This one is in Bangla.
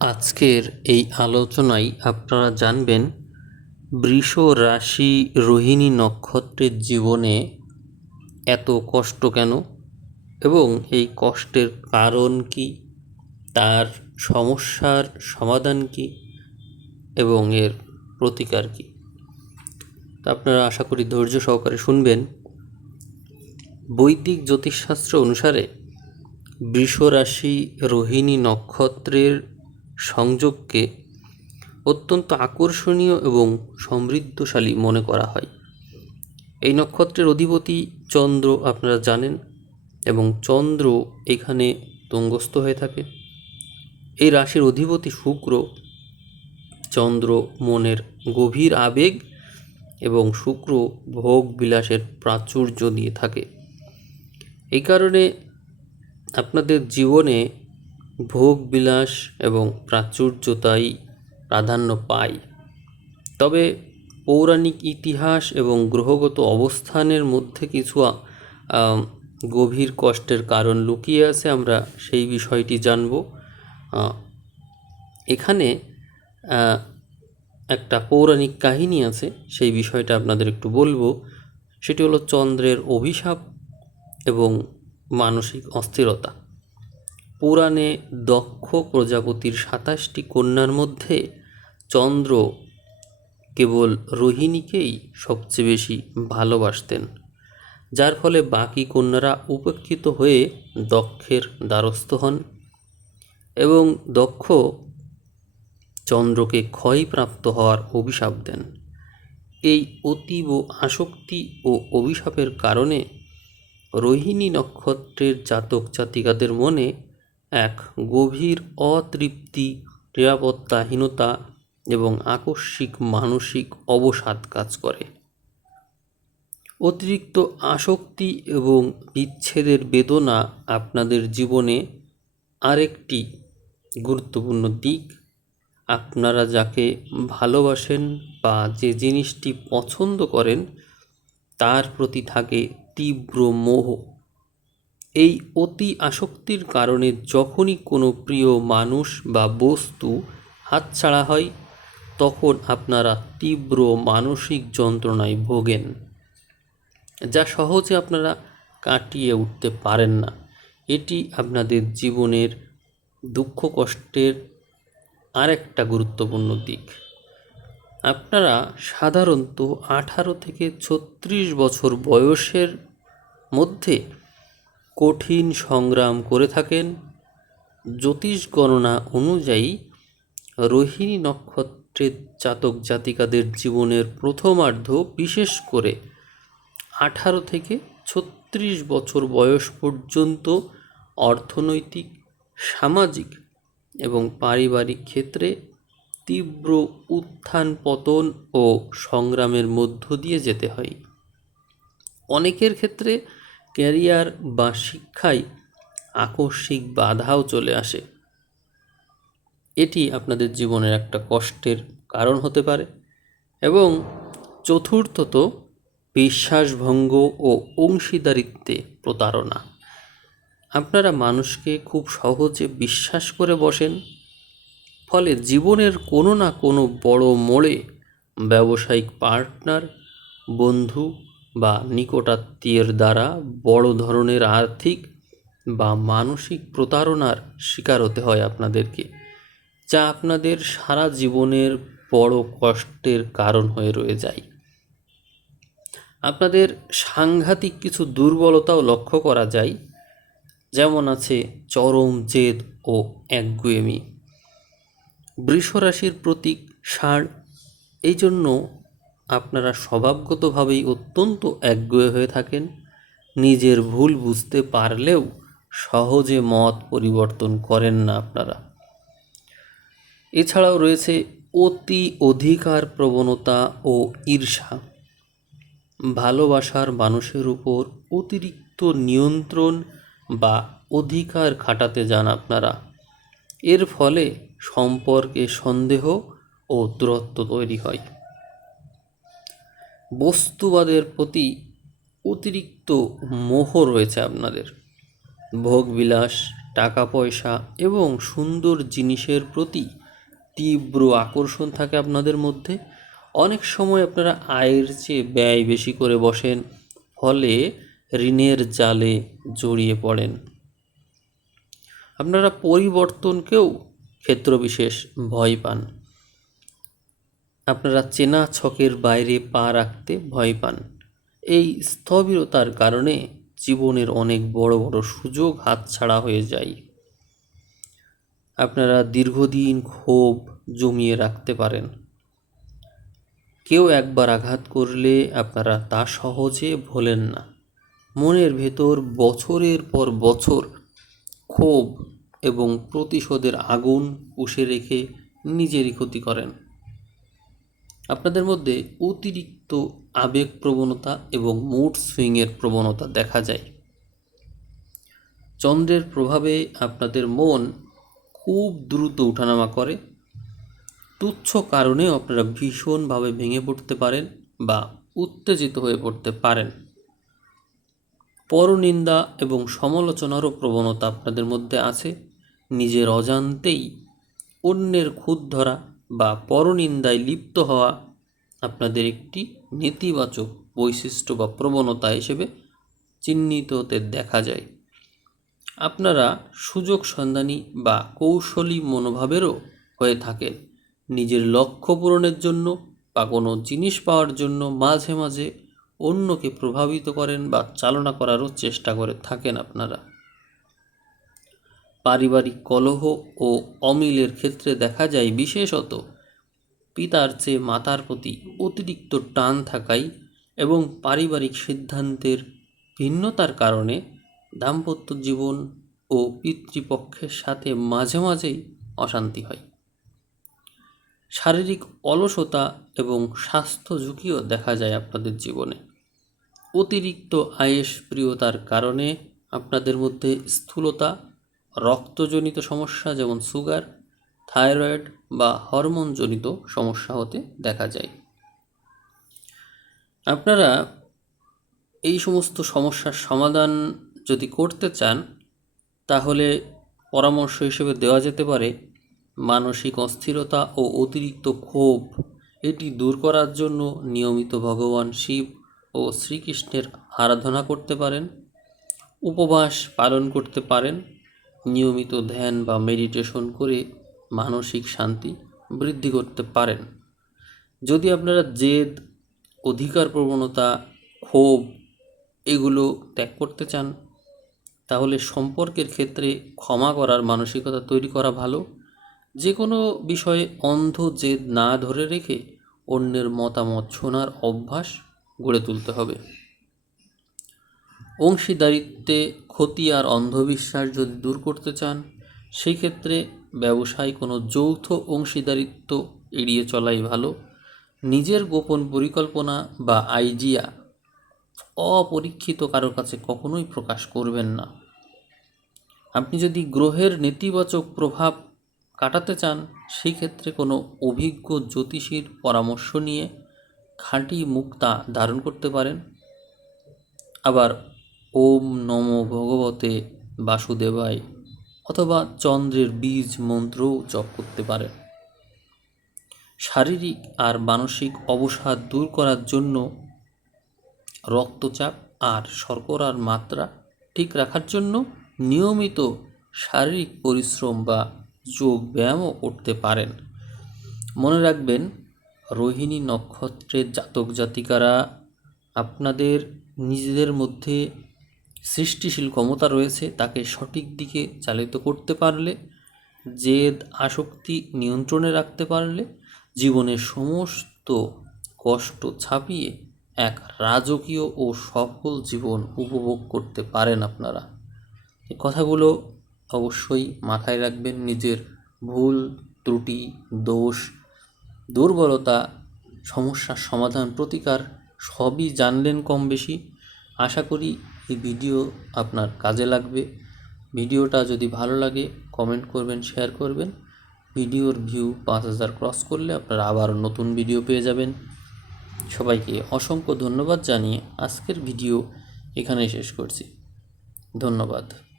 আজকের এই আলোচনায় আপনারা জানবেন বৃষ রাশি রোহিণী নক্ষত্রের জীবনে এত কষ্ট কেন এবং এই কষ্টের কারণ কি, তার সমস্যার সমাধান কি এবং এর প্রতিকার কি। তা আপনারা আশা করি ধৈর্য সহকারে শুনবেন। বৈদিক জ্যোতিষশাস্ত্র অনুসারে বৃষ রাশি রোহিণী নক্ষত্রের সংযোগকে অত্যন্ত আকর্ষণীয় এবং সমৃদ্ধশালী মনে করা হয়। এই নক্ষত্রের অধিপতি চন্দ্র আপনারা জানেন, এবং চন্দ্র এখানে তুঙ্গস্থ হয়ে থাকে। এই রাশির অধিপতি শুক্র। চন্দ্র মনের গভীর আবেগ এবং শুক্র ভোগ বিলাসের প্রাচুর্য দিয়ে থাকে। এই কারণে আপনাদের জীবনে ভোগ বিলাস এবং প্রাচুর্যতাই প্রাধান্য পায়। তবে পৌরাণিক ইতিহাস এবং গ্রহগত অবস্থানের মধ্যে কিছু গভীর কষ্টের কারণ লুকিয়ে আছে, আমরা সেই বিষয়টি জানব। এখানে একটা পৌরাণিক কাহিনী আছে, সেই বিষয়টা আপনাদের একটু বলবো। সেটি হলো চন্দ্রের অভিশাপ এবং মানসিক অস্থিরতা। পুরাণে দক্ষ প্রজাপতির ২৭টি কন্যার মধ্যে চন্দ্র কেবল রোহিণীকেই সবচেয়ে বেশি ভালোবাসতেন, যার ফলে বাকি কন্যারা উপেক্ষিত হয়ে দক্ষের দ্বারস্থ হন এবং দক্ষ চন্দ্রকে ক্ষয়প্রাপ্ত হওয়ার অভিশাপ দেন। এই অতীব আসক্তি ও অভিশাপের কারণে রোহিণী নক্ষত্রের জাতক জাতিকাদের মনে এক গভীর অতৃপ্তি, নিরাপত্তাহীনতা এবং আকস্মিক মানসিক অবসাদ কাজ করে। অতিরিক্ত আসক্তি এবং বিচ্ছেদের বেদনা আপনাদের জীবনে আরেকটি গুরুত্বপূর্ণ দিক। আপনারা যাকে ভালোবাসেন বা যে জিনিসটি পছন্দ করেন তার প্রতি থাকে তীব্র মোহ। এই অতি আসক্তির কারণে যখনই কোনো প্রিয় মানুষ বা বস্তু হাতছাড়া হয়, তখন আপনারা তীব্র মানসিক যন্ত্রণায় ভোগেন, যা সহজে আপনারা কাটিয়ে উঠতে পারেন না। এটি আপনাদের জীবনের দুঃখ কষ্টের আরেকটা গুরুত্বপূর্ণ দিক। আপনারা সাধারণত 18 থেকে 36 বছর বয়সের মধ্যে কঠিন সংগ্রাম করে থাকেন। জ্যোতিষ গণনা অনুযায়ী রোহিণী নক্ষত্রের জাতক জাতিকাদের জীবনের প্রথমার্ধ, বিশেষ করে 18 থেকে 36 বছর বয়স পর্যন্ত অর্থনৈতিক, সামাজিক এবং পারিবারিক ক্ষেত্রে তীব্র উত্থান পতন ও সংগ্রামের মধ্য দিয়ে যেতে হয়। অনেকের ক্ষেত্রে ক্যারিয়ার বা শিক্ষায় আকস্মিক বাধাও চলে আসে। এটি আপনাদের জীবনের একটা কষ্টের কারণ হতে পারে। এবং চতুর্থত, বিশ্বাসভঙ্গ ও অংশীদারিত্বে প্রতারণা। আপনারা মানুষকে খুব সহজে বিশ্বাস করে বসেন, ফলে জীবনের কোনো না কোনো বড় মোড়ে ব্যবসায়িক পার্টনার, বন্ধু বা নিকটাত্মীয়ের দ্বারা বড় ধরনের আর্থিক বা মানসিক প্রতারণার শিকার হতে হয় আপনাদেরকে, যা আপনাদের সারা জীবনের বড় কষ্টের কারণ হয়ে রয়ে যায়। আপনাদের সাংঘাতিক কিছু দুর্বলতাও লক্ষ্য করা যায়, যেমন আছে চরম জেদ ও একগুঁয়েমি। বৃষ রাশির প্রতীক ষাঁড়, এই জন্য আপনারা স্বভাবগতভাবেই অত্যন্ত একগুঁয়ে হয়ে থাকেন। নিজের ভুল বুঝতে পারলেও সহজে মত পরিবর্তন করেন না আপনারা। এছাড়াও রয়েছে অতি অধিকার প্রবণতা ও ঈর্ষা। ভালোবাসার মানুষের উপর অতিরিক্ত নিয়ন্ত্রণ বা অধিকার খাটাতে যান আপনারা। এর ফলে সম্পর্কে সন্দেহ ও দূরত্ব তৈরি হয়। বস্তুবাদের প্রতি অতিরিক্ত মোহ রয়েছে আপনাদের। ভোগবিলাস, টাকা পয়সা এবং সুন্দর জিনিসের প্রতি তীব্র আকর্ষণ থাকে আপনাদের মধ্যে। অনেক সময় আপনারা আয়ের চেয়ে ব্যয় বেশি করে বসেন, ফলে ঋণের জালে জড়িয়ে পড়েন। আপনারা পরিবর্তনকেও ক্ষেত্রবিশেষ ভয় পান। আপনারা চেনা ছকের বাইরে পা রাখতে ভয় পান। এই স্থবিরতার কারণে জীবনের অনেক বড় বড় সুযোগ হাতছাড়া হয়ে যায়। আপনারা দীর্ঘদিন ক্ষোভ জমিয়ে রাখতে পারেন। কেউ একবার আঘাত করলে আপনারা তা সহজে ভোলেন না। মনের ভেতর বছরের পর বছর ক্ষোভ এবং প্রতিশোধের আগুন পুষে রেখে নিজেরই ক্ষতি করেন। আপনাদের মধ্যে অতিরিক্ত আবেগপ্রবণতা এবং মুড সুইংয়ের প্রবণতা দেখা যায়। চন্দ্রের প্রভাবে আপনাদের মন খুব দ্রুত ওঠানামা করে। তুচ্ছ কারণেও আপনারা ভীষণভাবে ভেঙে পড়তে পারেন বা উত্তেজিত হয়ে পড়তে পারেন। পরনিন্দা এবং সমালোচনারও প্রবণতা আপনাদের মধ্যে আছে। নিজের অজান্তেই অন্যের খুঁত ধরা বা পরনিন্দায় লিপ্ত হওয়া আপনাদের একটি নেতিবাচক বৈশিষ্ট্য বা প্রবণতা হিসেবে চিহ্নিত হতে দেখা যায়। আপনারা সুযোগ সন্ধানী বা কৌশলী মনোভাবেরও হয়ে থাকেন। নিজের লক্ষ্য পূরণের জন্য বা কোনো জিনিস পাওয়ার জন্য মাঝে মাঝে অন্যকে প্রভাবিত করেন বা চালনা করারও চেষ্টা করে থাকেন আপনারা। পারিবারিক কলহ ও অমিলের ক্ষেত্রে দেখা যায় বিশেষত পিতার চেয়ে মাতার প্রতি অতিরিক্ত টান থাকাই এবং পারিবারিক সিদ্ধান্তের ভিন্নতার কারণে দাম্পত্য জীবন ও পিতৃপক্ষের সাথে মাঝে মাঝেই অশান্তি হয়। শারীরিক অলসতা এবং স্বাস্থ্য ঝুঁকিও দেখা যায় আপনাদের জীবনে। অতিরিক্ত আয়েশপ্রিয়তার কারণে আপনাদের মধ্যে স্থূলতা, রক্তজনিত সমস্যা যেমন সুগার, থাইরয়েড বা হরমোনজনিত সমস্যা হতে দেখা যায়। আপনারা এই সমস্ত সমস্যার সমাধান যদি করতে চান, তাহলে পরামর্শ হিসেবে দেওয়া যেতে পারে মানসিক অস্থিরতা ও অতিরিক্ত ক্ষোভ এটি দূর করার জন্য নিয়মিত ভগবান শিব ও শ্রীকৃষ্ণের আরাধনা করতে পারেন, উপবাস পালন করতে পারেন, নিয়মিত ধ্যান বা মেডিটেশন করে মানসিক শান্তি বৃদ্ধি করতে পারেন। যদি আপনারা জেদ, অধিকার প্রবণতা, ক্ষোভ এগুলো ত্যাগ করতে চান, তাহলে সম্পর্কের ক্ষেত্রে ক্ষমা করার মানসিকতা তৈরি করা ভালো। যে কোনো বিষয়ে অন্ধ জেদ না ধরে রেখে অন্যের মতামত শোনার অভ্যাস গড়ে তুলতে হবে। অংশীদারিত্বে ক্ষতি আর অন্ধবিশ্বাস যদি দূর করতে চান, সেই ক্ষেত্রে ব্যবসায় কোনো যৌথ অংশীদারিত্ব এড়িয়ে চলাই ভালো। নিজের গোপন পরিকল্পনা বা আইডিয়া অপরীক্ষিত কারোর কাছে কখনোই প্রকাশ করবেন না। আপনি যদি গ্রহের নেতিবাচক প্রভাব কাটাতে চান, সেই ক্ষেত্রে কোনো অভিজ্ঞ জ্যোতিষীর পরামর্শ নিয়ে খাঁটি মুক্তা ধারণ করতে পারেন। আবার ওম নমো ভগবতে বাসুদেবায় অথবা চন্দ্রের বীজ মন্ত্রও জপ করতে পারেন। শারীরিক আর মানসিক অবসাদ দূর করার জন্য রক্তচাপ আর শর্করার মাত্রা ঠিক রাখার জন্য নিয়মিত শারীরিক পরিশ্রম বা যোগ ব্যায়ামও করতে পারেন। মনে রাখবেন, রোহিণী নক্ষত্রের জাতক জাতিকারা আপনাদের নিজেদের মধ্যে সৃষ্টিশীল ক্ষমতা রয়েছে, তাকে সঠিক দিকে চালিত করতে পারলে, জেদ আসক্তি নিয়ন্ত্রণে রাখতে পারলে জীবনের সমস্ত কষ্ট ছাপিয়ে এক রাজকীয় ও সফল জীবন উপভোগ করতে পারেন আপনারা। এই কথাগুলো অবশ্যই মাথায় রাখবেন। নিজের ভুল ত্রুটি, দোষ, দুর্বলতা, সমস্যার সমাধান, প্রতিকার সবই জানলেন কম বেশি। আশা করি এই ভিডিও আপনার কাজে লাগবে। ভিডিওটা যদি ভালো লাগে কমেন্ট করবেন, শেয়ার করবেন। ভিডিওর ভিউ 5000 ক্রস করলে আপনারা আবার নতুন ভিডিও পেয়ে যাবেন। সবাইকে অসংখ্য ধন্যবাদ জানিয়ে আজকের ভিডিও এখানেই শেষ করছি। ধন্যবাদ।